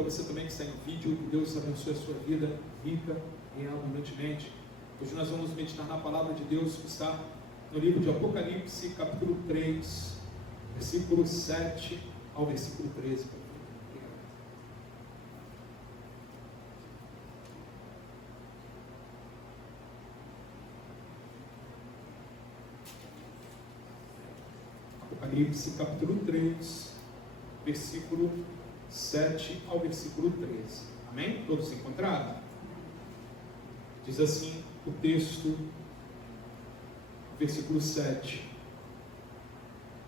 Para você também que está em vídeo, que Deus abençoe a sua vida rica e abundantemente. Hoje nós vamos meditar na palavra de Deus que está no livro de Apocalipse, capítulo 3, versículo 7 ao versículo 13. Apocalipse, capítulo 3, versículo 7 ao versículo 13. Amém? Todos encontraram? Diz assim o texto, versículo 7.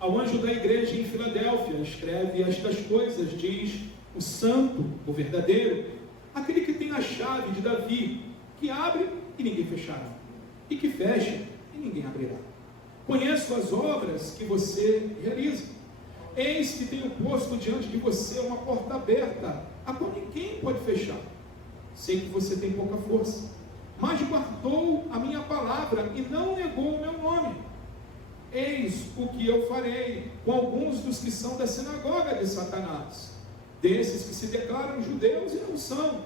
Ao anjo da igreja em Filadélfia, escreve estas coisas, diz o santo, o verdadeiro, aquele que tem a chave de Davi, que abre e ninguém fechará, e que fecha e ninguém abrirá. Conheço as obras que você realiza. Eis que tenho posto diante de você uma porta aberta, a qual ninguém pode fechar. Sei que você tem pouca força, mas guardou a minha palavra e não negou o meu nome. Eis o que eu farei com alguns dos que são da sinagoga de Satanás, desses que se declaram judeus e não são,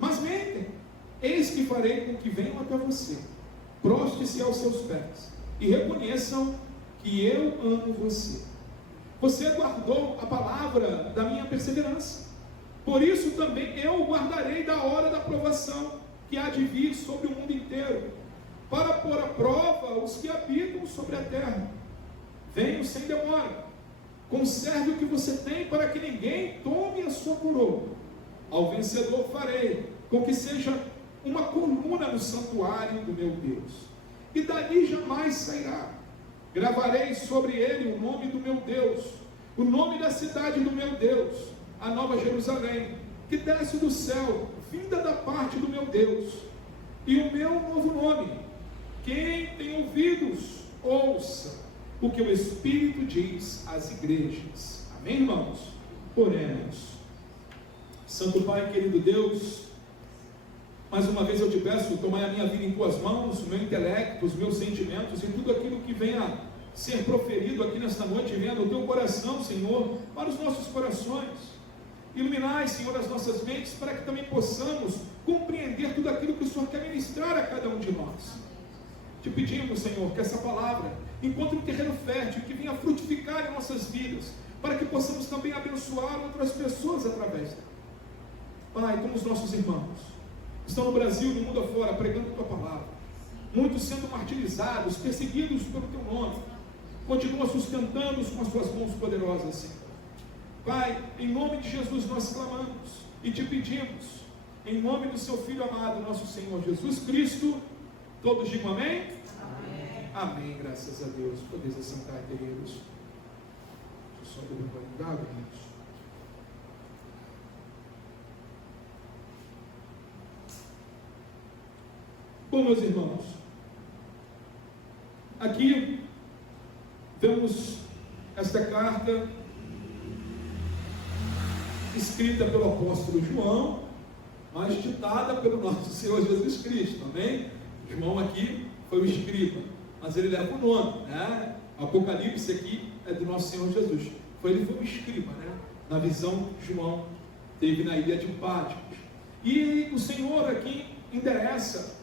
mas mentem. Eis que farei com que venham até você, proste-se aos seus pés e reconheçam que eu amo você. Você guardou a palavra da minha perseverança, por isso também eu o guardarei da hora da provação que há de vir sobre o mundo inteiro, para pôr à prova os que habitam sobre a terra. Venho sem demora, conserve o que você tem, para que ninguém tome a sua coroa. Ao vencedor farei com que seja uma coluna no santuário do meu Deus, e dali jamais sairá. Gravarei sobre ele o nome do meu Deus, o nome da cidade do meu Deus, a Nova Jerusalém, que desce do céu, vinda da parte do meu Deus, e o meu novo nome. Quem tem ouvidos, ouça o que o Espírito diz às igrejas. Amém, irmãos? Oremos. Santo Pai, querido Deus, mais uma vez eu te peço, tomar a minha vida em tuas mãos, o meu intelecto, os meus sentimentos e tudo aquilo que venha ser proferido aqui nesta noite, venha do teu coração, Senhor, para os nossos corações. Iluminai, Senhor, as nossas mentes, para que também possamos compreender tudo aquilo que o Senhor quer ministrar a cada um de nós. Te pedimos, Senhor, que essa palavra encontre um terreno fértil, que venha frutificar em nossas vidas, para que possamos também abençoar outras pessoas através dela. Pai, como os nossos irmãos estão no Brasil e no mundo afora pregando a tua palavra, muitos sendo martirizados, perseguidos pelo teu nome, continua sustentando-os com as tuas mãos poderosas, Senhor. Pai, em nome de Jesus nós clamamos e te pedimos, em nome do seu Filho amado, nosso Senhor Jesus Cristo. Todos digam amém? Amém. Amém, graças a Deus. Podeis assentar, queridos. Deixa eu só beber um água, irmãos. Bom, meus irmãos, aqui vemos esta carta escrita pelo apóstolo João, mas ditada pelo nosso Senhor Jesus Cristo, amém? João aqui foi o escriba, mas ele leva o nome, né? Apocalipse aqui é do nosso Senhor Jesus. Ele foi o escriba, né? Na visão que João teve na ilha de Patmos. E o Senhor aqui endereça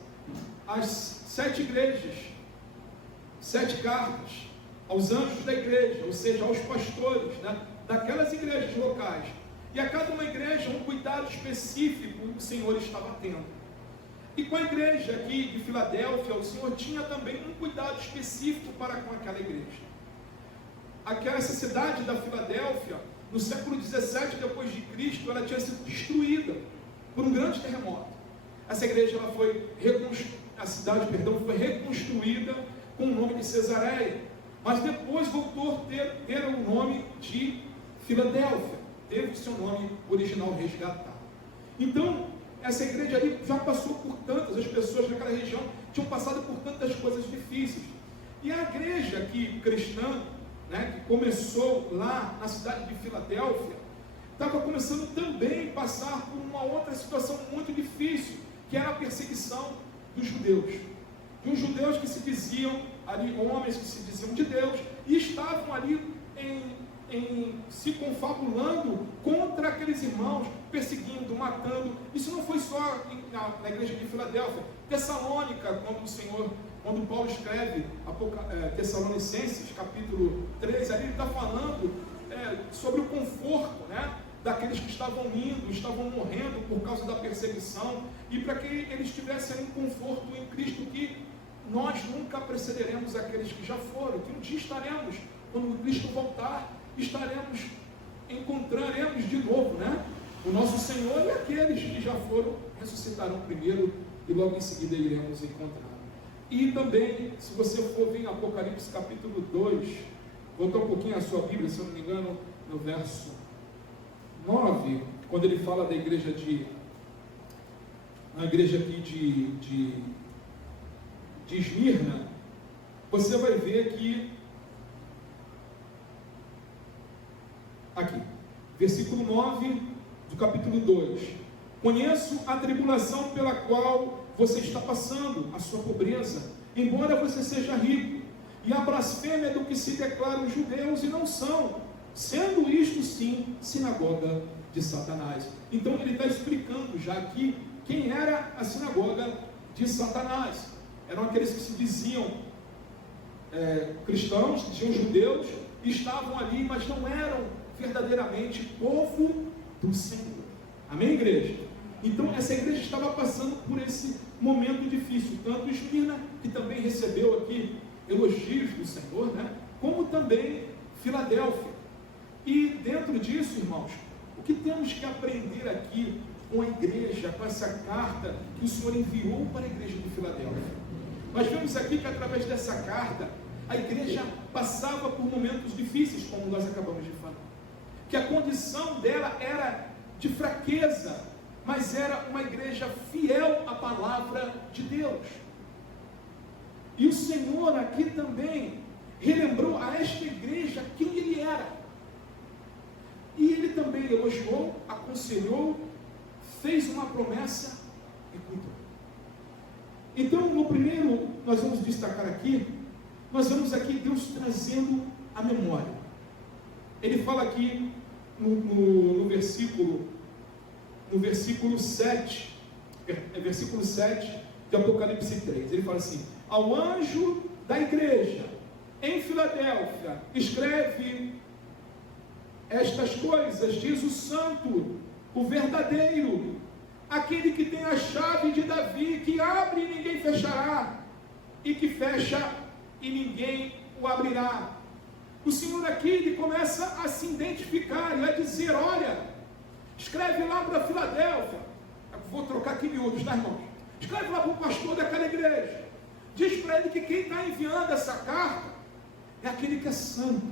as 7 igrejas, 7 cartas aos anjos da igreja, ou seja, aos pastores, né, daquelas igrejas locais. E a cada uma igreja um cuidado específico o Senhor estava tendo. E com a igreja aqui de Filadélfia, o Senhor tinha também um cuidado específico para com aquela igreja. Essa cidade da Filadélfia, no século 17 depois de Cristo, ela tinha sido destruída por um grande terremoto. Essa igreja ela foi a cidade foi reconstruída com o nome de Cesareia, mas depois voltou a ter o nome de Filadélfia, teve o seu nome original resgatado. Então, essa igreja ali já passou por tantas, as pessoas naquela região tinham passado por tantas coisas difíceis. E a igreja aqui cristã, né, que começou lá na cidade de Filadélfia, estava começando também a passar por uma outra situação muito difícil, que era a perseguição dos judeus. De uns judeus que se diziam ali, homens que se diziam de Deus, e estavam ali se confabulando contra aqueles irmãos, perseguindo, matando. Isso não foi só na igreja de Filadélfia. Tessalônica, quando Paulo escreve Tessalonicenses, capítulo 3, ali ele está falando sobre o conforto, né, daqueles que estavam indo, estavam morrendo por causa da perseguição, e para que eles tivessem um conforto em Cristo, que nós nunca precederemos aqueles que já foram, que um dia estaremos, quando Cristo voltar, encontraremos de novo, né, o nosso Senhor, e aqueles que já foram ressuscitarão primeiro, e logo em seguida iremos encontrar. E também, se você for ver em Apocalipse capítulo 2, voltar um pouquinho a sua Bíblia, se eu não me engano, no verso 9, quando ele fala da igreja na igreja aqui de Esmirna, você vai ver que aqui, versículo 9 do capítulo 2: conheço a tribulação pela qual você está passando, a sua pobreza, embora você seja rico, e a blasfêmia do que se declaram judeus e não são, sendo isto sim sinagoga de Satanás. Então ele está explicando já aqui quem era a sinagoga de Satanás. Eram aqueles que se diziam cristãos, se diziam judeus, e estavam ali, mas não eram verdadeiramente povo do Senhor. Amém, igreja? Então essa igreja estava passando por esse momento difícil, tanto Esmirna, que também recebeu aqui elogios do Senhor, né, como também Filadélfia. E dentro disso, irmãos, o que temos que aprender aqui com a igreja, com essa carta que o Senhor enviou para a igreja de Filadélfia? Nós vemos aqui que através dessa carta, a igreja passava por momentos difíceis, como nós acabamos de falar, que a condição dela era de fraqueza, mas era uma igreja fiel à palavra de Deus. E o Senhor aqui também relembrou a esta igreja quem Ele era. E Ele também elogiou, aconselhou, fez uma promessa e cuidou. Então, no primeiro, nós vamos destacar aqui, nós vemos aqui Deus trazendo a memória. Ele fala aqui no versículo 7, versículo 7 de Apocalipse 3, ele fala assim: ao anjo da igreja em Filadélfia, escreve estas coisas, diz o santo, o verdadeiro, aquele que tem a chave de Davi, que abre e ninguém fechará, e que fecha e ninguém o abrirá. O Senhor aqui, ele começa a se identificar e a dizer: olha, escreve lá para Filadélfia, vou trocar aqui miúdos, tá, irmãos? Escreve lá para o pastor daquela igreja, diz para ele que quem está enviando essa carta é aquele que é santo,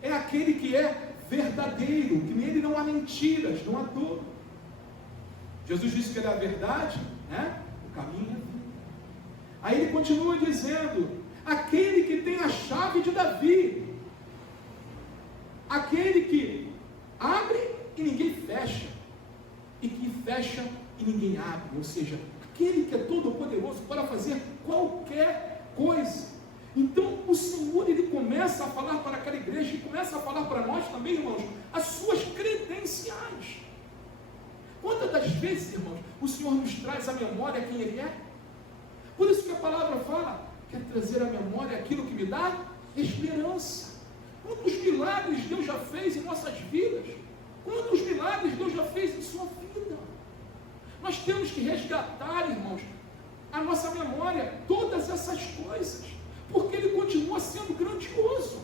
é aquele que é verdadeiro, que nele não há mentiras, não há dor. Jesus disse que ele é a verdade, né? O caminho é a vida. Aí ele continua dizendo: aquele que tem a chave de Davi, aquele que abre e ninguém fecha, e que fecha e ninguém abre, ou seja, aquele que é todo poderoso para fazer qualquer coisa. Então o Senhor, ele começa a falar para aquela igreja, e começa a falar para nós também, irmãos, as suas credenciais. Quantas das vezes, irmãos, o Senhor nos traz à memória quem Ele é? Por isso que a palavra fala, quer trazer à memória aquilo que me dá esperança. Quantos milagres Deus já fez em nossas vidas? Quantos milagres Deus já fez em sua vida? Nós temos que resgatar, irmãos, a nossa memória, todas essas coisas, porque Ele continua sendo grandioso.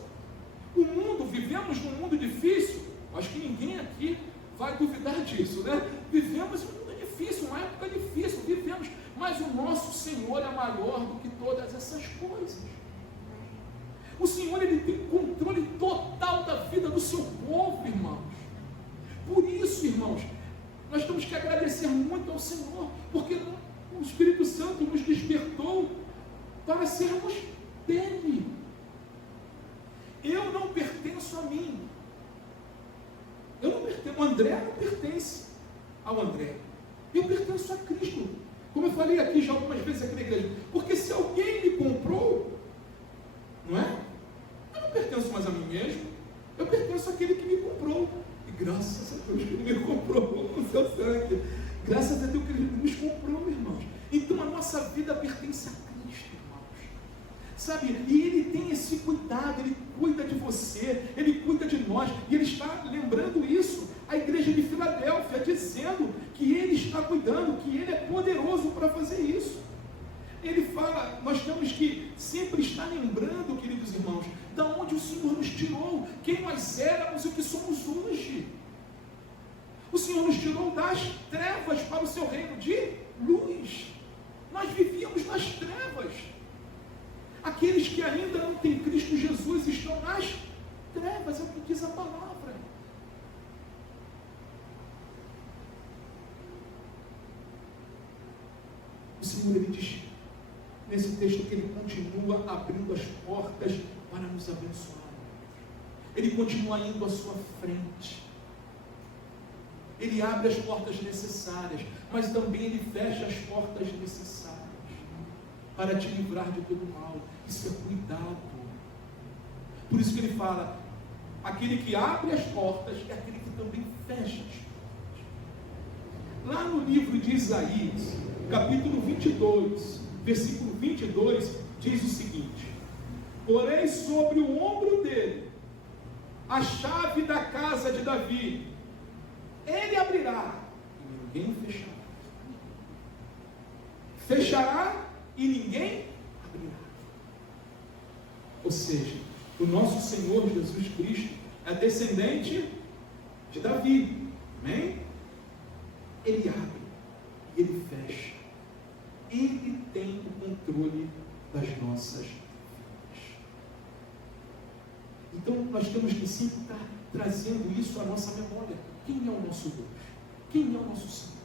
O mundo, vivemos num mundo difícil, acho que ninguém aqui vai duvidar disso, né? Vivemos um mundo difícil, uma época difícil, vivemos, mas o nosso Senhor é maior do que todas essas coisas. O Senhor, Ele tem controle total da vida do seu povo, irmãos. Por isso, irmãos, nós temos que agradecer muito ao Senhor, porque o Espírito Santo nos despertou para sermos dele. Eu não pertenço a mim. Eu não pertenço, o André não pertence ao André. Eu pertenço a Cristo. Como eu falei aqui já algumas vezes aqui na igreja. Porque se alguém me comprou, não é? Eu não pertenço mais a mim mesmo. conheço aquele que me comprou. E graças a Deus que ele me comprou com o seu sangue. Graças a Deus que ele nos comprou, irmãos. Então a nossa vida pertence a Cristo, irmãos. Sabe? E Ele tem esse cuidado, Ele cuida de você, Ele cuida de nós. E Ele está lembrando isso, a igreja de Filadélfia, dizendo que Ele está cuidando, que Ele é poderoso para fazer isso. Ele fala, nós temos que sempre estar lembrando, queridos irmãos, da onde o Senhor nos tirou, quem nós éramos e o que somos hoje. O Senhor nos tirou das trevas para o seu reino de luz. Nós vivíamos nas trevas. Aqueles que ainda não têm Cristo Jesus estão nas trevas, é o que diz a palavra. O Senhor, Ele diz nesse texto que Ele continua abrindo as portas para nos abençoar. Ele continua indo à sua frente. Ele abre as portas necessárias, mas também Ele fecha as portas necessárias para te livrar de todo mal. Isso é cuidado. Por isso que Ele fala, aquele que abre as portas é aquele que também fecha as portas. Lá no livro de Isaías, capítulo 22, versículo 22, diz o seguinte: porém sobre o ombro dele a chave da casa de Davi, Ele abrirá e ninguém fechará. Fechará e ninguém abrirá. Ou seja, o nosso Senhor Jesus Cristo é descendente de Davi. Amém? Ele abre e Ele fecha. Ele tem o controle das nossas vidas. Então nós temos que sempre estar trazendo isso à nossa memória. Quem é o nosso Deus? Quem é o nosso Senhor?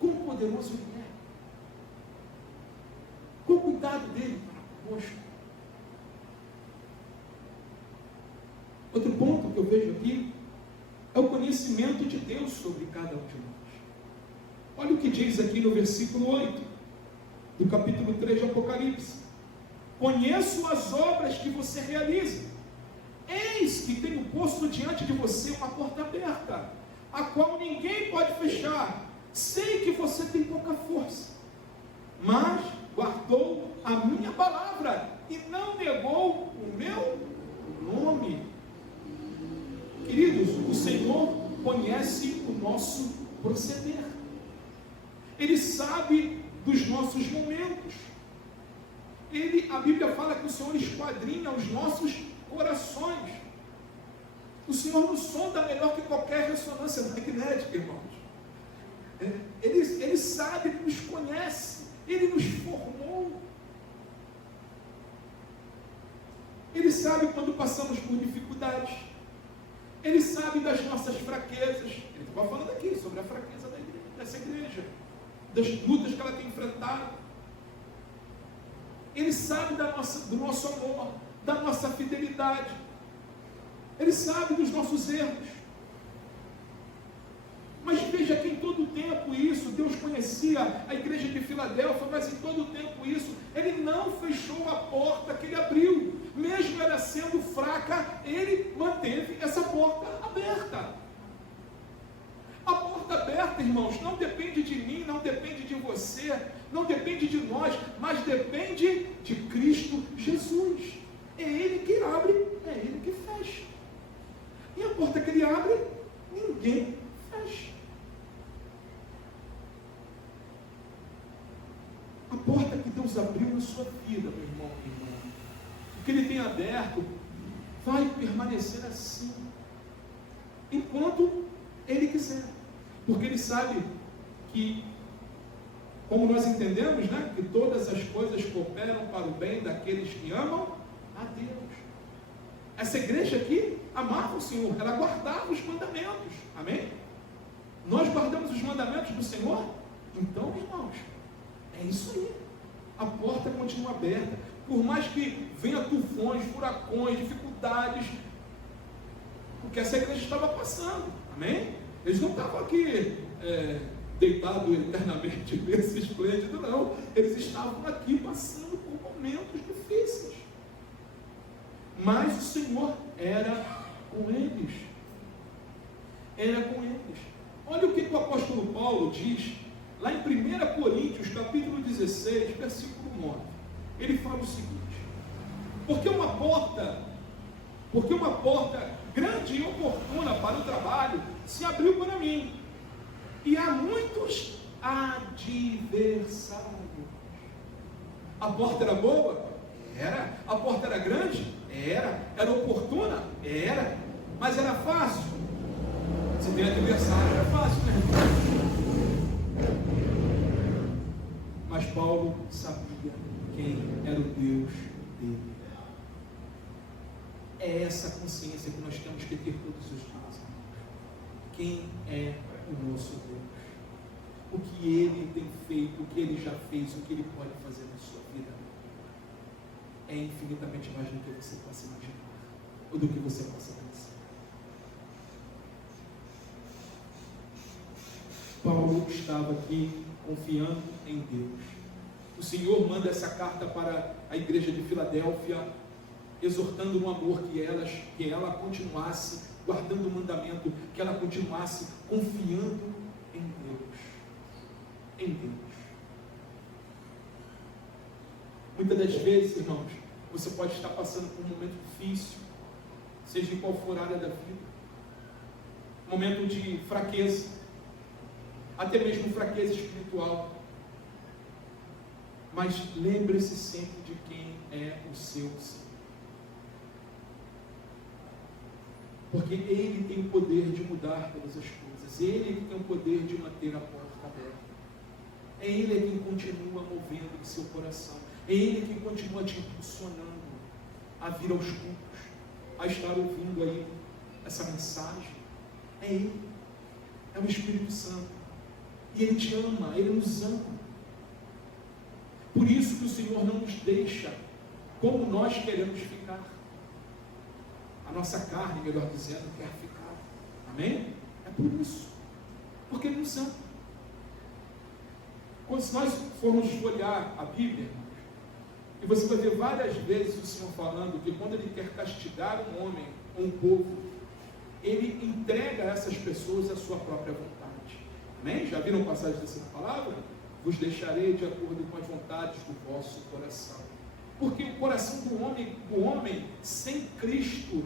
Quão poderoso Ele é? Qual o cuidado dele para conosco? Outro ponto que eu vejo aqui é o conhecimento de Deus sobre cada um de nós. Olha o que diz aqui no versículo 8 do capítulo 3 de Apocalipse: conheço as obras que você realiza. Eis que tenho posto diante de você uma porta aberta, a qual ninguém pode fechar. Sei que você tem pouca força, mas guardou a minha palavra e não negou o meu nome. Queridos, o Senhor conhece o nosso proceder. Ele sabe dos nossos momentos. A Bíblia fala que o Senhor esquadrinha os nossos corações. O Senhor nos sonda melhor que qualquer ressonância magnética, irmãos. Ele sabe, Ele nos conhece, Ele nos formou. Ele sabe quando passamos por dificuldades. Ele sabe das nossas fraquezas. Ele estava falando aqui sobre a fraqueza dessa igreja, das lutas que ela tem enfrentado. Ele sabe do nosso amor, da nossa fidelidade. Ele sabe dos nossos erros. Mas veja que em todo o tempo isso, Deus conhecia a igreja de Filadélfia, mas em todo o tempo isso, Ele não fechou a porta que Ele abriu. Mesmo ela sendo fraca, Ele manteve essa porta aberta. A porta aberta, irmãos, não depende de mim, não depende de você, não depende de nós, mas depende de Cristo Jesus. É Ele que abre, é Ele que fecha. E a porta que Ele abre, ninguém fecha. A porta que Deus abriu na sua vida, meu irmão, minha irmã, o que Ele tem aberto vai permanecer assim enquanto Ele quiser, porque Ele sabe que, como nós entendemos, né, que todas as coisas cooperam para o bem daqueles que amam a Deus. Essa igreja aqui amava o Senhor, ela guardava os mandamentos, amém? Nós guardamos os mandamentos do Senhor? Então, irmãos, é isso aí. A porta continua aberta, por mais que venha tufões, furacões, dificuldades, porque essa igreja estava passando, amém? Eles não estavam aqui deitados eternamente, berço esplêndido, não. Eles estavam aqui passando por momentos difíceis. Mas o Senhor era com eles. Era com eles. Olha o que o apóstolo Paulo diz lá em 1 Coríntios, capítulo 16, versículo 9. Ele fala o seguinte: porque uma porta grande e oportuna para o trabalho se abriu para mim, e há muitos adversários. A porta era boa? Era. A porta era grande? Era. Era oportuna? Era. Mas era fácil? Se tem adversário, era fácil, né? Mas Paulo sabia quem era o Deus dele. É essa consciência que nós temos que ter todos os dias. Quem é o nosso Deus? O que Ele tem feito, o que Ele já fez, o que Ele pode fazer na sua vida é infinitamente mais do que você possa imaginar, ou do que você possa pensar. Paulo estava aqui confiando em Deus. O Senhor manda essa carta para a igreja de Filadélfia, exortando no amor que ela continuasse guardando o mandamento, que ela continuasse confiando em Deus. Em Deus. Muitas das vezes, irmãos, você pode estar passando por um momento difícil, seja em qual for a área da vida, momento de fraqueza, até mesmo fraqueza espiritual. Mas lembre-se sempre de quem é o seu Senhor. Porque Ele tem o poder de mudar todas as coisas. Ele tem o poder de manter a porta aberta. É Ele quem continua movendo o seu coração. É Ele quem continua te impulsionando a vir aos cultos, a estar ouvindo aí essa mensagem. É Ele. É o Espírito Santo. E Ele te ama, Ele nos ama. Por isso que o Senhor não nos deixa como nós queremos ficar. A nossa carne, melhor dizendo, quer ficar. Amém? É por isso. Porque Ele nos ama. Quando nós formos olhar a Bíblia, e você vai ver várias vezes o Senhor falando que quando Ele quer castigar um homem ou um povo, Ele entrega a essas pessoas a sua própria vontade. Amém? Já viram passagem dessa palavra? Vos deixarei de acordo com as vontades do vosso coração. Porque o coração do homem sem Cristo,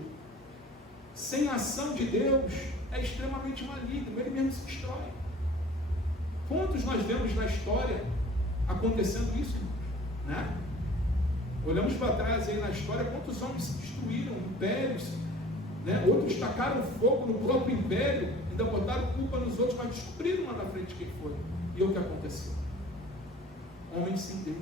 sem a ação de Deus, é extremamente maligno. Ele mesmo se destrói. Quantos nós vemos na história acontecendo isso, né? Olhamos para trás aí na história, quantos homens se destruíram, impérios, né? Outros tacaram fogo no próprio império, ainda botaram culpa nos outros, mas descobriram lá na frente quem foi. E o que aconteceu? Homens sem Deus.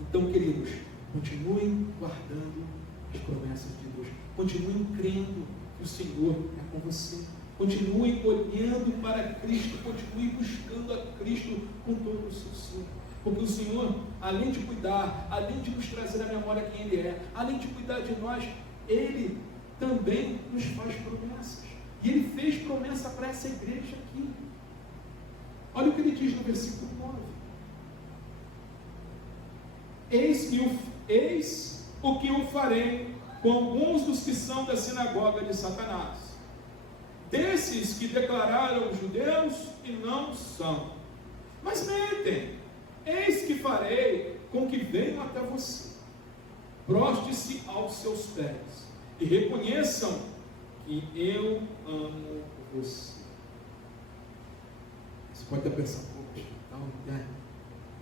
Então, queridos, continuem guardando as promessas de Deus. Continuem crendo que o Senhor é com você. Continuem olhando para Cristo. Continuem buscando a Cristo com todo o seu ser. Porque o Senhor, além de cuidar, além de nos trazer à memória quem Ele é, além de cuidar de nós, Ele também nos faz promessas. E Ele fez promessa para essa igreja aqui. Olha o que Ele diz no versículo 9. Eis o que eu farei com alguns dos que são da sinagoga de Satanás, desses que declararam judeus e não são, mas mentem. Eis que farei com que venham até você, proste-se aos seus pés e reconheçam que eu amo você. Você pode estar pensando, poxa, então,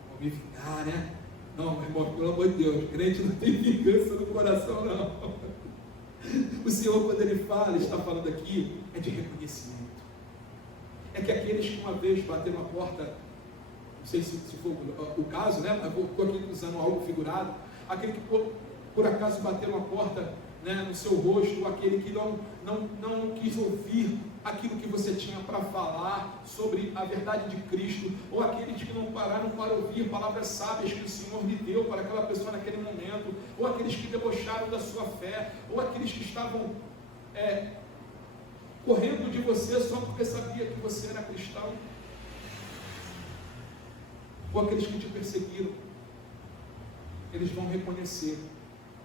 vou me vingar, né? Não, meu irmão, pelo amor de Deus, crente não tem vingança no coração, não. O Senhor, quando Ele fala, Ele está falando aqui, é de reconhecimento. É que aqueles que uma vez bateram a porta, não sei se for o caso, né? Mas estou aqui usando algo figurado, aquele que por acaso bateram a porta, né, no seu rosto, aquele que não quis ouvir aquilo que você tinha para falar sobre a verdade de Cristo, ou aqueles que não pararam para ouvir palavras sábias que o Senhor lhe deu para aquela pessoa naquele momento, ou aqueles que debocharam da sua fé, ou aqueles que estavam correndo de você só porque sabia que você era cristão, ou aqueles que te perseguiram. Eles vão reconhecer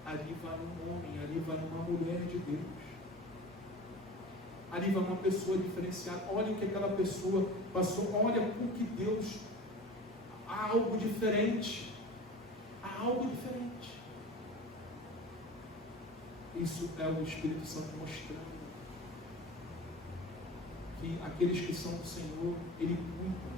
ali vai um homem, ali vai uma mulher de Deus. Ali vai uma pessoa diferenciada. Olha o que aquela pessoa passou. Olha com que Deus... Há algo diferente. Há algo diferente. Isso é o Espírito Santo mostrando que aqueles que são do Senhor, Ele cuida.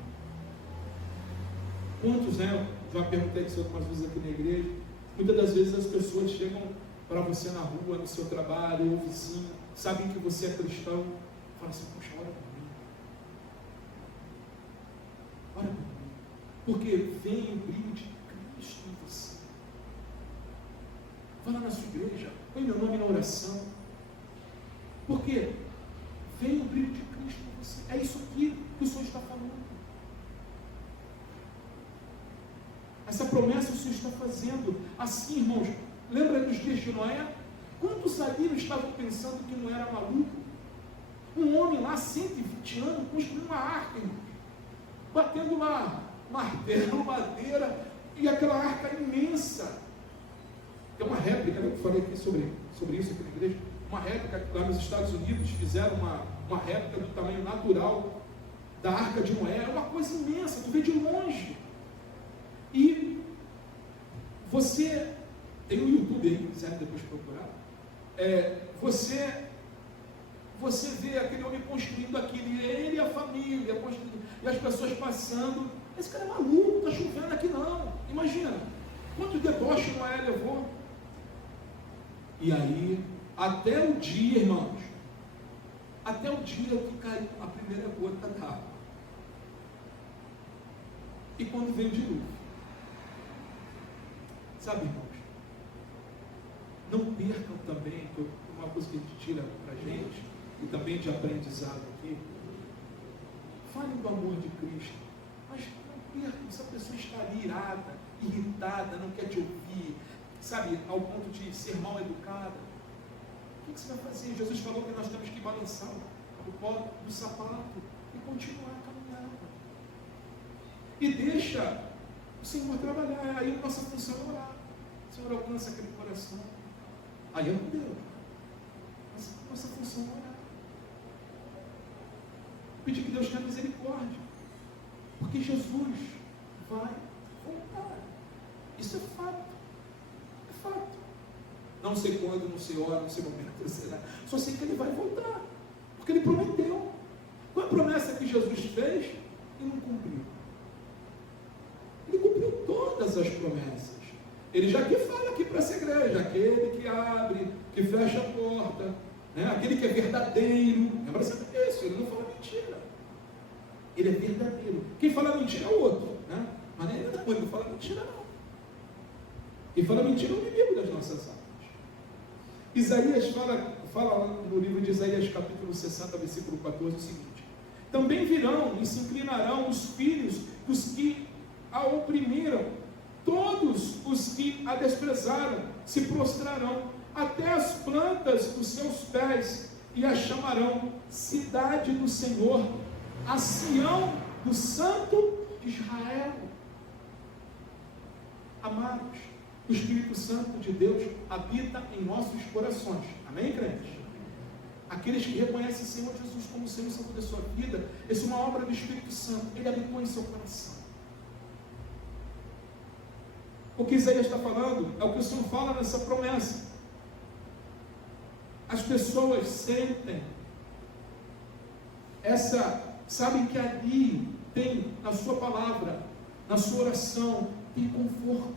Quantos, né? Já perguntei isso algumas vezes aqui na igreja. Muitas das vezes as pessoas chegam para você na rua, no seu trabalho, ou vizinho, sabem que você é cristão, falam assim: poxa, ora por mim. Ora por mim. Porque vem o brilho de Cristo em você. Vai lá na sua igreja, põe meu nome na oração. Por quê? Vem o brilho de Cristo em você. É isso aqui que o Senhor está falando. Essa promessa o Senhor está fazendo. Assim, irmãos, lembra dos dias de Noé? Quantos ali não estavam pensando que não era maluco? Um homem lá, 120 anos, construindo uma arca, irmãos, batendo lá martelo, madeira, e aquela arca imensa. Tem uma réplica, eu falei aqui sobre isso aqui na igreja, uma réplica lá nos Estados Unidos, fizeram uma réplica do tamanho natural da arca de Noé. É uma coisa imensa, tu vê de longe. E você tem no YouTube aí, quiser depois procurar, você vê aquele homem construindo aquilo, e ele e a família construindo, e as pessoas passando. Esse cara é maluco, está chovendo aqui não. Imagina, quanto deboche Noé levou. E aí, até o dia, irmãos, até o dia que caiu a primeira gota d'água. E quando veio o dilúvio. Sabe, irmãos, não percam também, uma coisa que a gente tira para a gente, e também de aprendizado aqui, falem do amor de Cristo, mas não percam se a pessoa está ali irada, irritada, não quer te ouvir, sabe, ao ponto de ser mal educada. O que você vai fazer? Jesus falou que nós temos que balançar o pó do sapato e continuar a caminhada. E deixa o Senhor trabalhar. Aí a nossa função é orar. O Senhor alcança aquele coração. Aí é com Deus. Nossa função é orar. Pedir que Deus tenha misericórdia. Porque Jesus vai voltar. Isso é fato. É fato. Não sei quando, não sei hora, não sei momento, será. Só sei que Ele vai voltar. Porque Ele prometeu. Qual a promessa que Jesus fez e não cumpriu? Ele cumpriu todas as promessas. Ele já que fala aqui para essa igreja, aquele que abre, que fecha a porta, né? Aquele que é verdadeiro. Lembra sempre disso, ele não fala mentira. Ele é verdadeiro. Quem fala mentira é o outro, né? Mas ele não fala mentira não. Quem fala mentira é o inimigo das nossas almas. Isaías fala no livro de Isaías, capítulo 60, versículo 14, o seguinte: também virão e se inclinarão os filhos dos que a oprimiram, todos os que a desprezaram se prostrarão, até as plantas dos seus pés, e a chamarão cidade do Senhor, a Sião do Santo de Israel. Amados, o Espírito Santo de Deus habita em nossos corações. Amém, crente? Aqueles que reconhecem o Senhor Jesus como o Senhor e Salvador da sua vida, essa é uma obra do Espírito Santo. Ele habitou em seu coração. O que Isaías está falando é o que o Senhor fala nessa promessa. As pessoas sentem sabem que ali tem, na sua palavra, na sua oração, tem conforto,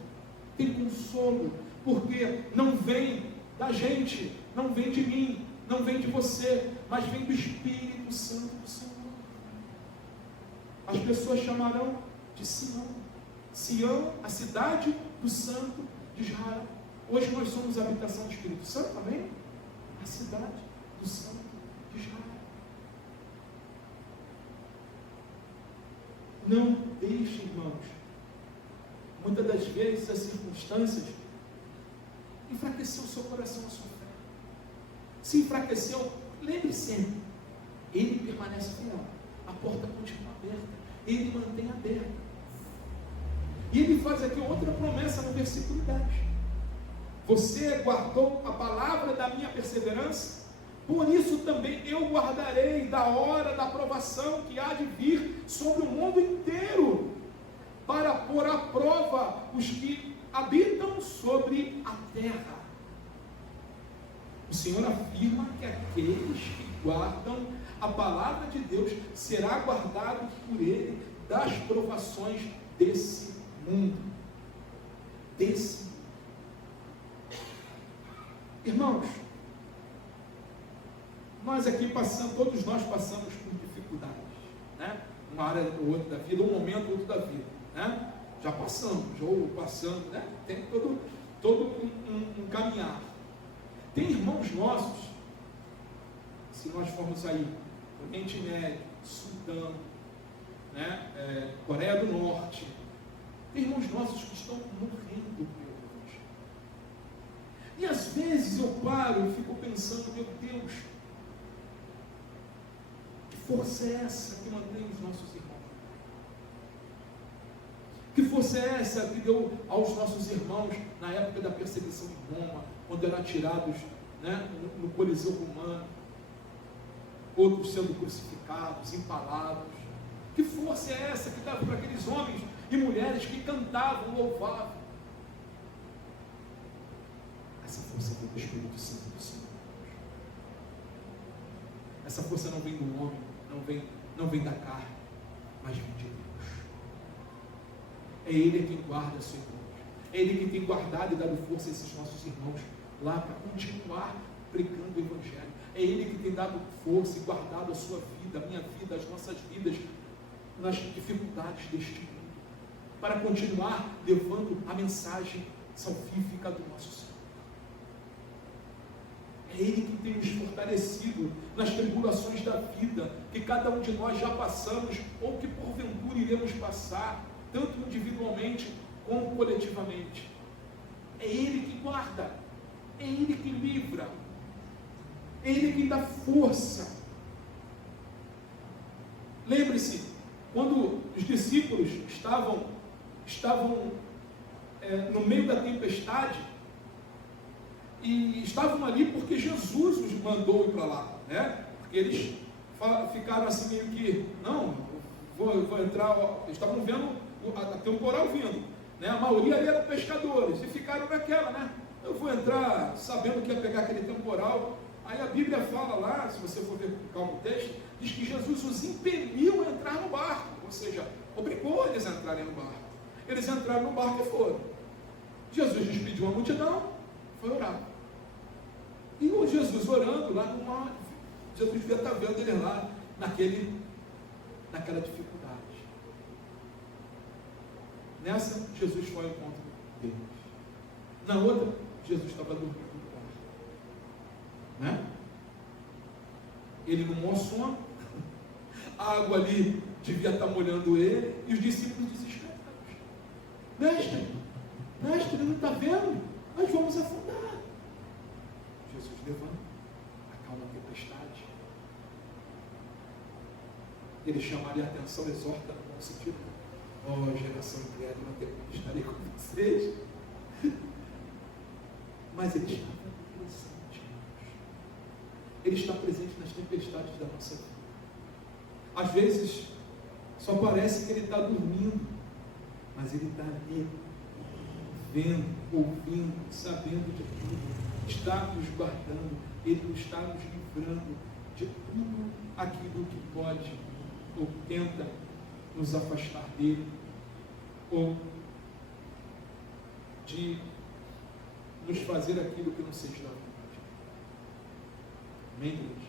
tem consolo, porque não vem da gente, não vem de mim, não vem de você, mas vem do Espírito Santo do Senhor. As pessoas chamarão de Sião. Sião, a cidade do Santo de Israel. Hoje nós somos a habitação do Espírito Santo, amém? A cidade do Santo de Israel. Não deixe, irmãos, muitas das vezes as circunstâncias enfraqueceu o seu coração, a sua fé. Se enfraqueceu, lembre sempre, Ele permanece fiel, a porta continua aberta, Ele mantém aberta. E Ele faz aqui outra promessa no versículo 10: Você guardou a palavra da minha perseverança? Por isso também eu guardarei da hora da provação que há de vir sobre o mundo inteiro, para pôr à prova os que habitam sobre a terra. O Senhor afirma que aqueles que guardam a palavra de Deus será guardado por Ele das provações desse mundo. Irmãos, nós aqui todos nós passamos por dificuldades, né? Uma área ou outra da vida, um momento ou outro da vida, né? Já passamos, ou passando, né? Tem todo um caminhar. Tem irmãos nossos, se nós formos aí, Oriente Médio, Sudão, né? Coreia do Norte, tem irmãos nossos que estão morrendo pelo Evangelho. E às vezes eu paro e fico pensando, meu Deus, que força é essa que mantém os nossos irmãos? Que força é essa que deu aos nossos irmãos na época da perseguição em Roma, quando eram atirados, né, no Coliseu Romano, outros sendo crucificados, empalados? Que força é essa que dava para aqueles homens e mulheres que cantavam, louvavam? Essa força vem do Espírito Santo do Senhor. Essa força não vem do homem, não vem da carne, mas vem de Deus. É Ele quem guarda a sua igreja. É Ele quem tem guardado e dado força a esses nossos irmãos lá para continuar pregando o Evangelho. É Ele que tem dado força e guardado a sua vida, a minha vida, as nossas vidas nas dificuldades deste mundo, para continuar levando a mensagem salvífica do nosso Senhor. É Ele que tem nos fortalecido nas tribulações da vida, que cada um de nós já passamos, ou que porventura iremos passar, tanto individualmente como coletivamente. É Ele que guarda, é Ele que livra, é Ele que dá força. Lembre-se, quando os discípulos estavam no meio da tempestade, e estavam ali porque Jesus os mandou ir para lá, né? Porque eles ficaram assim meio que, não, vou entrar, eles estavam vendo a temporal vindo, né? A maioria ali eram pescadores, e ficaram naquela, né? Eu vou entrar sabendo que ia pegar aquele temporal. Aí a Bíblia fala lá, se você for ver com calma o texto, diz que Jesus os impeliu a entrar no barco, ou seja, obrigou eles a entrarem no barco. Eles entraram no barco e foram. Jesus despediu a multidão, foi orar. E o Jesus orando lá no mar, Jesus devia estar vendo ele lá naquela dificuldade. Nessa, Jesus foi ao encontro deles. Na outra, Jesus estava dormindo no barco, né? Ele no maior sono, a água ali devia estar molhando ele, e os discípulos desesperados. Mestre, ele não está vendo? Nós vamos afundar. Jesus levanta, acalma a tempestade. Ele chamaria a atenção, exorta no bom sentido. Ó, geração incrédula, estarei com vocês. Mas ele está presente, irmãos. Ele está presente nas tempestades da nossa vida. Às vezes, só parece que ele está dormindo, mas ele está ali, vendo, ouvindo, sabendo de tudo. Está nos guardando, Ele está nos livrando de tudo aquilo que pode ou tenta nos afastar dele, ou de nos fazer aquilo que não seja da vontade. Amém, Deus?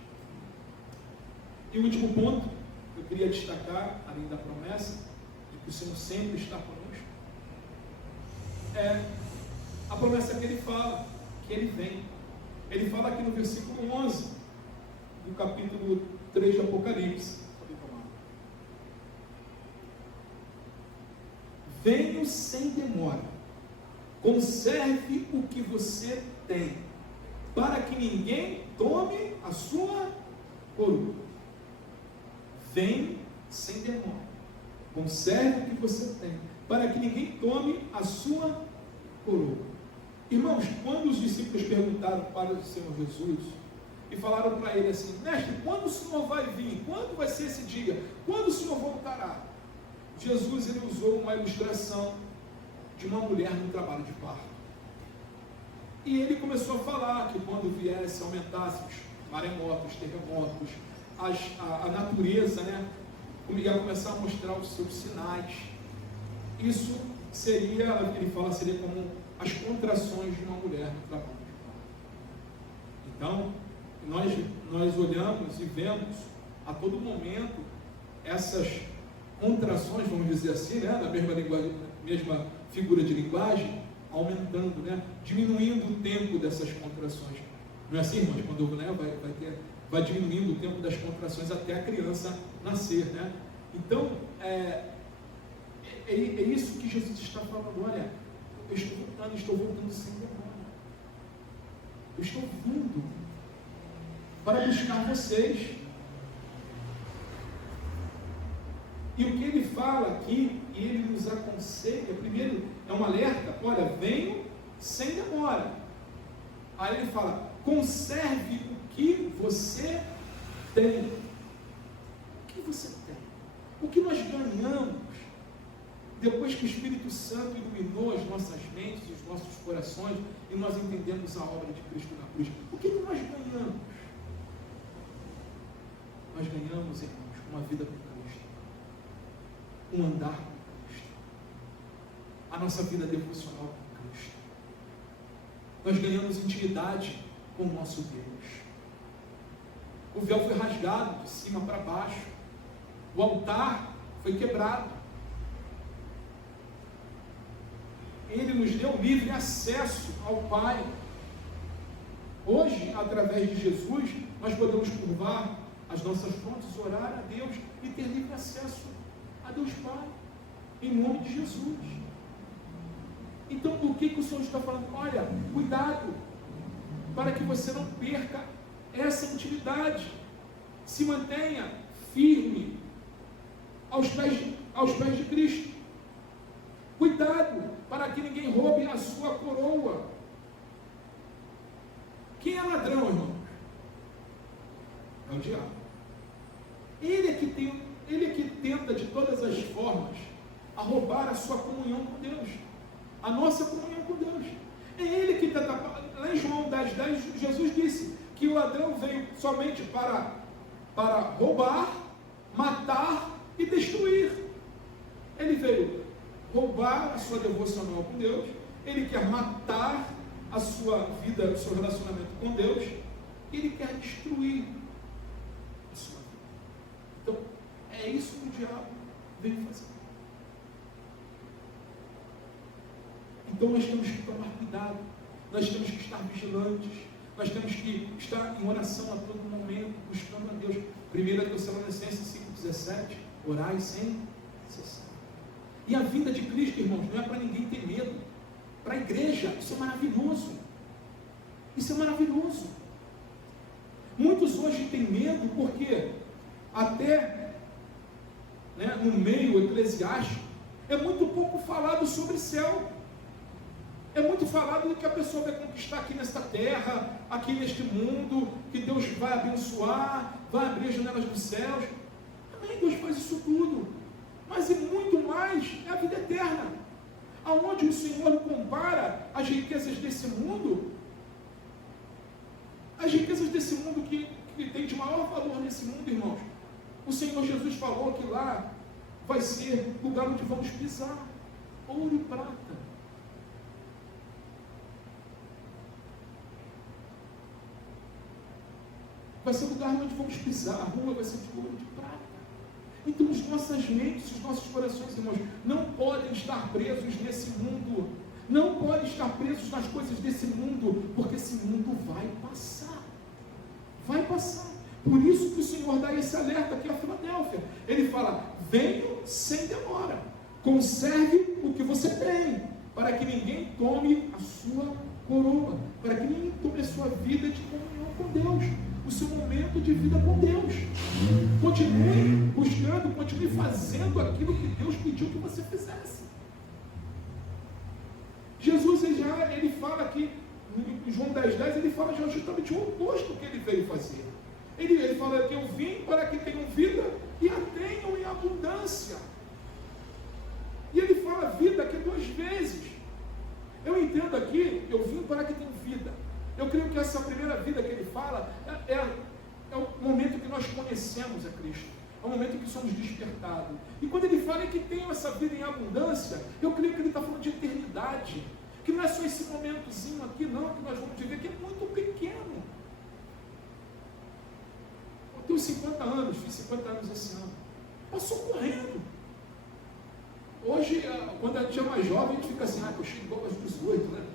E o último ponto que eu queria destacar, além da promessa de que o Senhor sempre está conosco, é a promessa que Ele fala, que Ele vem. Ele fala aqui no versículo 11 do capítulo 3 de Apocalipse. Venho sem demora, conserve o que você tem, para que ninguém tome a sua coroa. Venho sem demora, conserve o que você tem, para que ninguém tome a sua coroa. Irmãos, quando os discípulos perguntaram para o Senhor Jesus e falaram para ele assim: mestre, quando o Senhor vai vir? Quando vai ser esse dia? Quando o Senhor voltará? Jesus, ele usou uma ilustração de uma mulher no trabalho de parto. E ele começou a falar que quando viesse, aumentasse os maremotos, terremotos, a natureza, né, ia começar a mostrar os seus sinais. Isso seria, ele fala, seria como as contrações de uma mulher no trabalho de parto. Então, nós olhamos e vemos a todo momento essas contrações, vamos dizer assim, né, na mesma figura de linguagem, aumentando, né, diminuindo o tempo dessas contrações. Não é assim, irmãos? Quando, né, vai diminuindo o tempo das contrações até a criança nascer, né? Então, é isso que Jesus está falando. Olha, eu estou voltando sem demora. Eu estou vindo para buscar vocês. E o que ele fala aqui, e ele nos aconselha, primeiro, é um alerta: olha, venho sem demora. Aí ele fala: conserve o que você tem. O que você tem? O que nós ganhamos depois que o Espírito Santo iluminou as nossas mentes, os nossos corações, e nós entendemos a obra de Cristo na cruz? O que nós ganhamos? Nós ganhamos, irmãos, uma vida com Cristo, um andar com Cristo, a nossa vida devocional com Cristo. Nós ganhamos intimidade com o nosso Deus. O véu foi rasgado de cima para baixo, o altar foi quebrado. Ele nos deu livre acesso ao Pai. Hoje, através de Jesus, nós podemos curvar as nossas frontes, orar a Deus e ter livre acesso a Deus Pai, em nome de Jesus. Então, o que o Senhor está falando? Olha, cuidado, para que você não perca essa intimidade. Se mantenha firme aos pés de Cristo. Cuidado, para que ninguém roube a sua coroa. Quem é ladrão, irmão? É o diabo. Ele é que tenta de todas as formas a roubar a sua comunhão com Deus, a nossa comunhão com Deus. É ele que tenta. Lá em João 10:10, Jesus disse que o ladrão veio somente para roubar, matar e destruir. Ele veio roubar a sua devocional com Deus, ele quer matar a sua vida, o seu relacionamento com Deus, e ele quer destruir a sua vida. Então, é isso que o diabo veio fazer. Então nós temos que tomar cuidado, nós temos que estar vigilantes, nós temos que estar em oração a todo momento, buscando a Deus. 1 Tessalonicenses 5,17, orai sem cessar. E a vinda de Cristo, irmãos, não é para ninguém ter medo. Para a igreja, isso é maravilhoso. Isso é maravilhoso. Muitos hoje têm medo porque até, né, no meio eclesiástico é muito pouco falado sobre céu. É muito falado do que a pessoa vai conquistar aqui nesta terra, aqui neste mundo, que Deus vai abençoar, vai abrir as janelas dos céus. Amém, Deus faz isso tudo. Mas e muito mais é a vida eterna, aonde o Senhor compara as riquezas desse mundo, as riquezas desse mundo que tem de maior valor nesse mundo, irmãos. O Senhor Jesus falou que lá vai ser lugar onde vamos pisar, ouro e prata. Vai ser lugar onde vamos pisar, a rua vai ser de ouro e de prata. Então as nossas mentes, os nossos corações, irmãos, não podem estar presos nesse mundo, não podem estar presos nas coisas desse mundo, porque esse mundo vai passar, vai passar. Por isso que o Senhor dá esse alerta aqui a Filadélfia. Ele fala: venho sem demora, conserve o que você tem, para que ninguém tome a sua coroa, para que ninguém tome a sua vida de comunhão com Deus, o seu momento de vida com Deus. Continue buscando, continue fazendo aquilo que Deus pediu que você fizesse. Jesus, ele já encerrar, ele fala aqui, em João 10,10, ele fala justamente o oposto do que ele veio fazer. Ele fala que eu vim para que tenham vida e a tenham em abundância. E ele fala vida aqui 2 vezes. Eu entendo aqui, eu vim para que tenham vida. Eu creio que essa primeira vida que ele fala é o momento que nós conhecemos a Cristo. É o momento que somos despertados. E quando ele fala que tenham essa vida em abundância, eu creio que ele está falando de eternidade. Que não é só esse momentozinho aqui, não, que nós vamos viver, que é muito pequeno. Eu tenho 50 anos, fiz 50 anos esse ano. Passou correndo. Hoje, quando a gente é mais jovem, a gente fica assim, eu chego igual aos 18, né?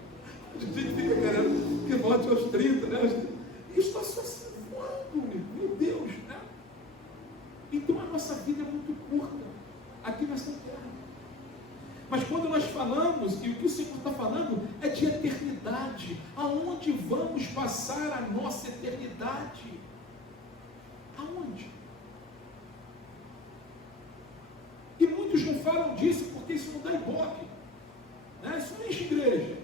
A gente fica querendo que volte aos 30, né? Isso está só se voando, meu Deus, né? Então a nossa vida é muito curta, aqui nessa terra. Mas quando nós falamos, e o que o Senhor está falando, é de eternidade. Aonde vamos passar a nossa eternidade? Aonde? E muitos não falam disso porque isso não dá ibope, né? Isso não enche igreja.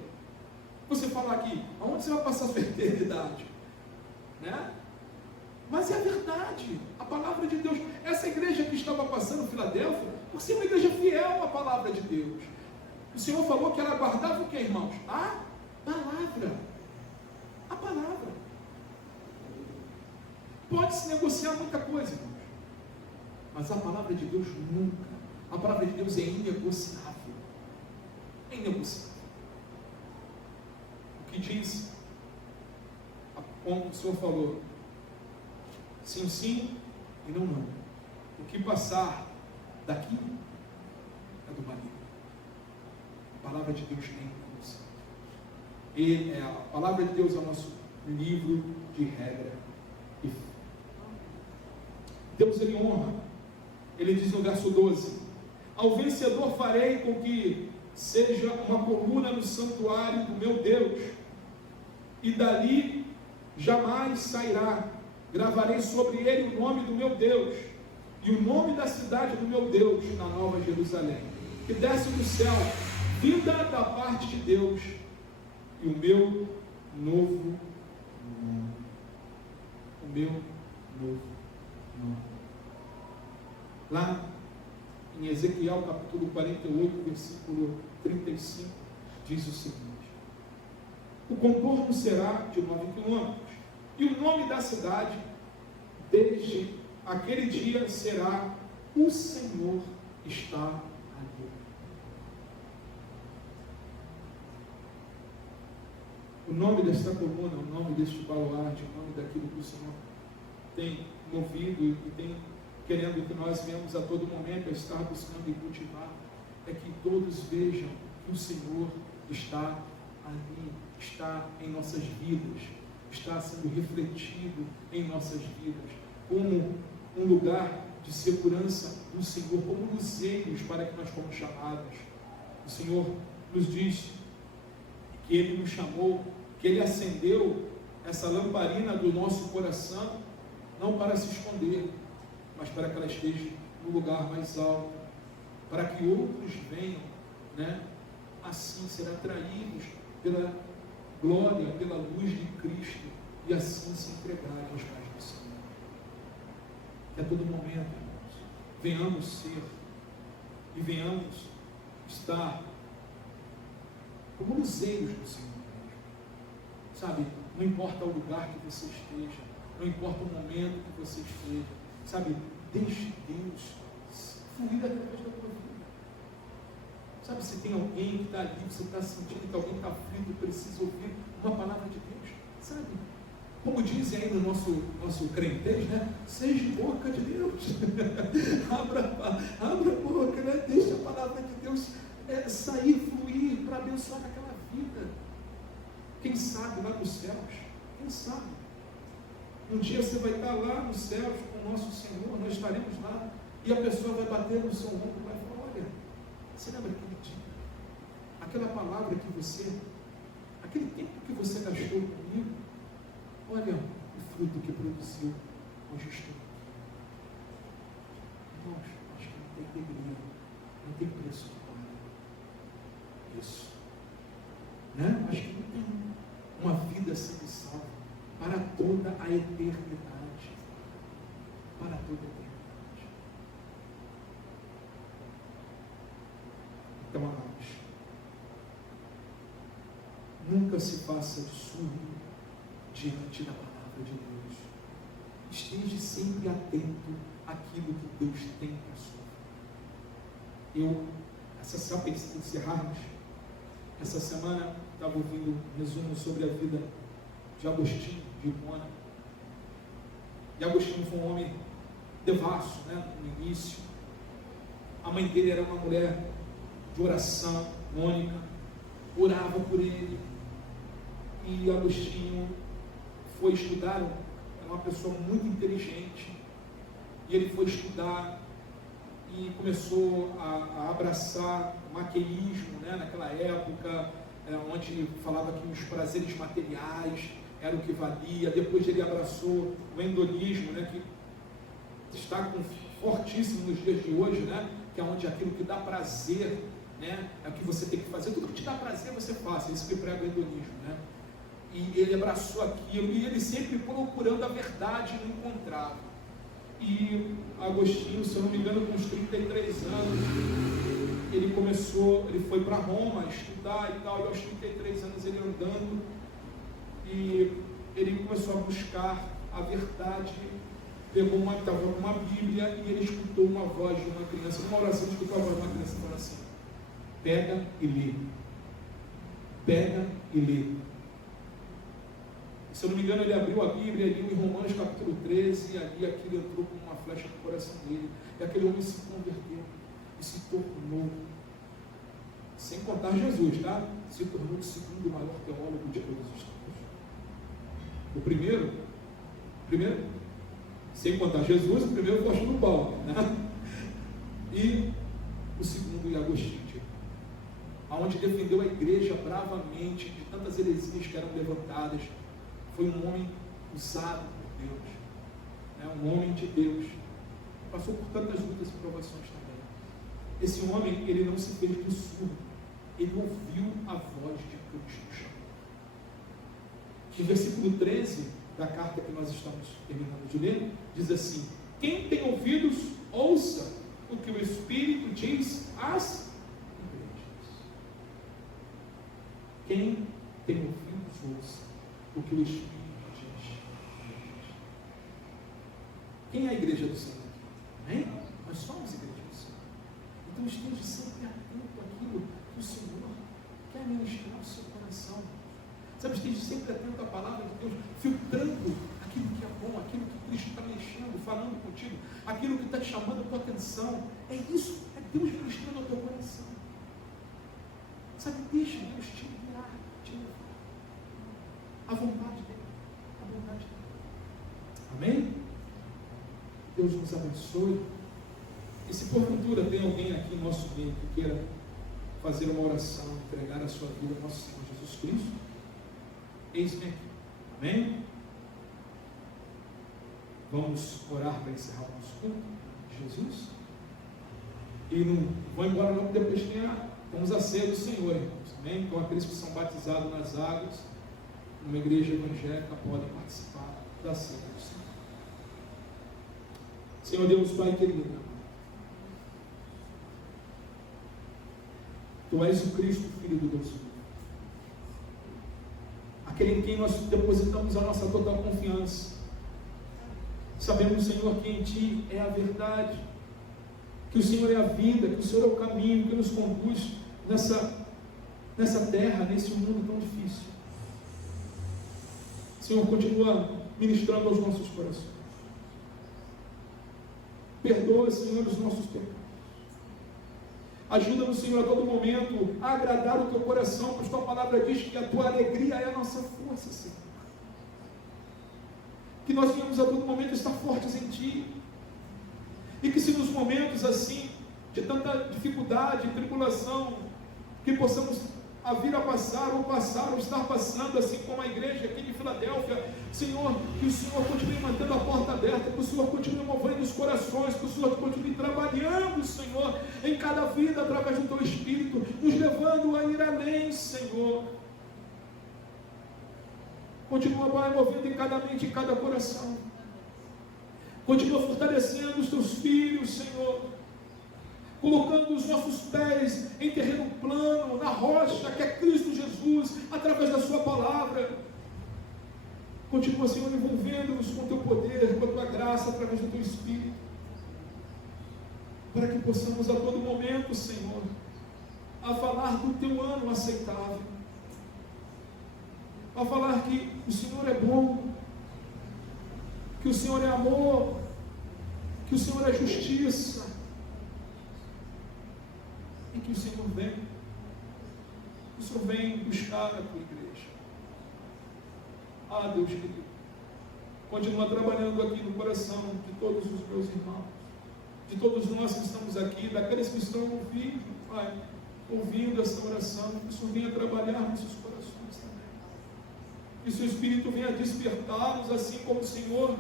Você falar aqui, aonde você vai passar a sua eternidade? Né? Mas é a verdade, a palavra de Deus. Essa igreja que estava passando em Filadélfia, por ser uma igreja fiel à palavra de Deus. O Senhor falou que ela guardava o que, irmãos? A palavra. A palavra. Pode-se negociar muita coisa, irmãos. Mas a palavra de Deus nunca. A palavra de Deus é inegociável. É inegociável. O que diz, como o Senhor falou, sim, sim e não, não. O que passar daqui é do maligno. A palavra de Deus tem negociável. A palavra de Deus é o nosso livro de regra e fé. Deus, ele honra. Ele diz no verso 12: ao vencedor farei com que seja uma coluna no santuário do meu Deus, e dali jamais sairá. Gravarei sobre ele o nome do meu Deus, e o nome da cidade do meu Deus, na Nova Jerusalém, que desce do céu, vinda da parte de Deus, e o meu novo nome. O meu novo nome. Lá em Ezequiel capítulo 48, versículo 35, diz o seguinte: o contorno será de 9 quilômetros, e o nome da cidade, desde aquele dia, será: o Senhor está ali. O nome desta coluna, o nome deste baluarte, o nome daquilo que o Senhor tem movido e tem querendo que nós venhamos a todo momento a estar buscando e cultivar, é que todos vejam que o Senhor está ali, está em nossas vidas, está sendo refletido em nossas vidas, como um lugar de segurança do Senhor, como luzeiros para que nós fomos chamados. O Senhor nos diz que Ele nos chamou, que Ele acendeu essa lamparina do nosso coração, não para se esconder, mas para que ela esteja no lugar mais alto, para que outros venham, né, assim ser atraídos pela glória, pela luz de Cristo, e assim se entregarem aos pés do Senhor. Que a todo momento, irmãos, venhamos ser e venhamos estar como luzeiros do Senhor. Sabe, não importa o lugar que você esteja, não importa o momento que você esteja, sabe, deixe Deus fluir através da tua vida. Sabe, se tem alguém que está ali, você está sentindo que alguém está aflito, precisa ouvir uma palavra de Deus, sabe? Como dizem aí no nosso crentez, né? Seja boca de Deus. abra a boca, né? Deixa a palavra de Deus sair, fluir, para abençoar aquela vida. Quem sabe lá nos céus, quem sabe? Um dia você vai estar lá nos céus com o nosso Senhor, nós estaremos lá, e a pessoa vai bater no seu ombro e vai falar: olha, você lembra aquele dia? Aquela palavra que você, aquele tempo que você gastou comigo, olha o fruto que produziu hoje estou aqui. Irmãos, acho que não tem segredo, não tem preço que pague isso. né? Acho que não tem uma vida sendo salva para toda a eternidade. Para toda a eternidade. Então, amados, nunca se faça de surdo diante da palavra de Deus. Esteja sempre atento àquilo que Deus tem para a sua vida. Para encerrarmos, essa semana estava ouvindo um resumo sobre a vida de Agostinho, de Hipona. E Agostinho foi um homem devasso, né, no início. A mãe dele era uma mulher de oração, Mônica, orava por ele. E Agostinho foi estudar, era uma pessoa muito inteligente, e ele foi estudar e começou a abraçar o maquieísmo, né, naquela época, onde falava que os prazeres materiais eram o que valia. Depois ele abraçou o hedonismo, né, que está fortíssimo nos dias de hoje, né, que é onde aquilo que dá prazer, né, é o que você tem que fazer. Tudo que te dá prazer você faça. Isso que prega o hedonismo, né? E ele abraçou aquilo, e ele sempre procurando a verdade, não encontrava. E Agostinho, se eu não me engano, com uns 33 anos, ele foi para Roma estudar e tal, e aos 33 anos ele andando, e ele começou a buscar a verdade, estava com uma Bíblia, e ele escutou uma voz de uma criança, numa oração, ele escutou a voz de uma criança e falou assim: pega e lê, pega e lê. Se eu não me engano, ele abriu a Bíblia, ali em Romanos capítulo 13, e ali aquilo entrou como uma flecha no coração dele, e aquele homem se converteu, e se tornou, sem contar Jesus, tá? Se tornou o segundo maior teólogo de todos os tempos. O primeiro, sem contar Jesus, o primeiro foi o apóstolo Paulo, né? E o segundo, Agostinho, aonde defendeu a igreja bravamente de tantas heresias que eram levantadas. Foi um homem usado por Deus, né? Um homem de Deus, passou por tantas lutas e provações também. Esse homem, ele não se fez de surdo, ele ouviu a voz de Cristo chamando. No versículo 13 da carta que nós estamos terminando de ler, diz assim: quem tem ouvidos, ouça o que o Espírito diz às igrejas. Quem tem ouvidos, ouça o que o Espírito diz. Quem é a igreja do Senhor? Amém? Nós somos a igreja do Senhor. Então esteja sempre atento àquilo que o Senhor quer ministrar ao seu coração. Sabe, esteja sempre atento à palavra de Deus, filtrando aquilo que é bom, aquilo que Cristo está mexendo, falando contigo, aquilo que está te chamando a tua atenção. É isso, é Deus ministrando ao teu coração. Sabe, deixa Deus te guiar, te levar. A vontade dele, a vontade dele. Amém? Deus nos abençoe. E se porventura tem alguém aqui em nosso meio que queira fazer uma oração, entregar a sua vida ao nosso Senhor Jesus Cristo, eis-me aqui. Amém? Vamos orar para encerrar o nosso culto de Jesus. E não vou embora não, porque depois temos a ceia do Senhor, irmãos. Amém? Então aqueles que são batizados nas águas, numa igreja evangélica, podem participar da ceia do Senhor. Senhor Deus, Pai querido, Tu és o Cristo, Filho do Deus vivo, aquele em quem nós depositamos a nossa total confiança. Sabemos, Senhor, que em Ti é a verdade, que o Senhor é a vida, que o Senhor é o caminho que nos conduz nessa terra, nesse mundo tão difícil. Senhor, continua ministrando aos nossos corações. Perdoa, Senhor, os nossos pecados. Ajuda-nos, Senhor, a todo momento a agradar o Teu coração, pois Tua palavra diz que a Tua alegria é a nossa força, Senhor. Que nós venhamos a todo momento estar fortes em Ti. E que se nos momentos assim, de tanta dificuldade, tribulação, que possamos vir a passar, ou estar passando, assim como a igreja aqui de Filadélfia, Senhor, que o Senhor continue mantendo a porta aberta, que o Senhor continue movendo os corações, que o Senhor continue trabalhando, Senhor, em cada vida, através do Teu Espírito, nos levando a ir além, Senhor, Continua, Pai, movendo em cada mente, em cada coração. Continua fortalecendo os teus filhos, Senhor. Colocando os nossos pés em terreno plano, na rocha, que é Cristo Jesus, através da sua palavra. Continua, Senhor, envolvendo-nos com o teu poder, com a tua graça, através do teu Espírito. Para que possamos a todo momento, Senhor, a falar do teu ano aceitável. A falar que o Senhor é bom, que o Senhor é amor, que o Senhor é justiça, e que o Senhor vem buscar a tua igreja. Ah, Deus querido, continua trabalhando aqui no coração de todos os meus irmãos, de todos nós que estamos aqui, daqueles que estão ouvindo, Pai, ouvindo essa oração, que o Senhor venha trabalhar nos seus corações também. Que o seu Espírito venha despertá-los, assim como o Senhor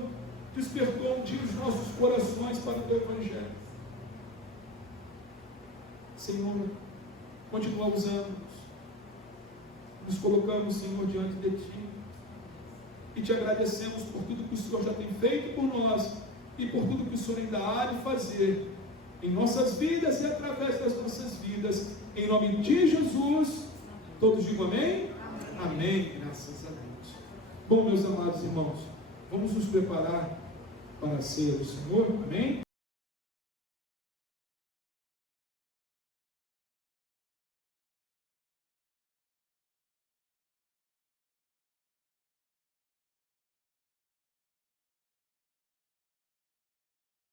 despertou um dia os nossos corações para o teu Evangelho. Senhor, continua usando-nos. Nos colocamos, Senhor, diante de Ti. E Te agradecemos por tudo que o Senhor já tem feito por nós e por tudo que o Senhor ainda há de fazer em nossas vidas e através das nossas vidas. Em nome de Jesus, todos digam amém? Amém. Amém. Graças a Deus. Bom, meus amados irmãos, vamos nos preparar para a ceia do Senhor. Amém?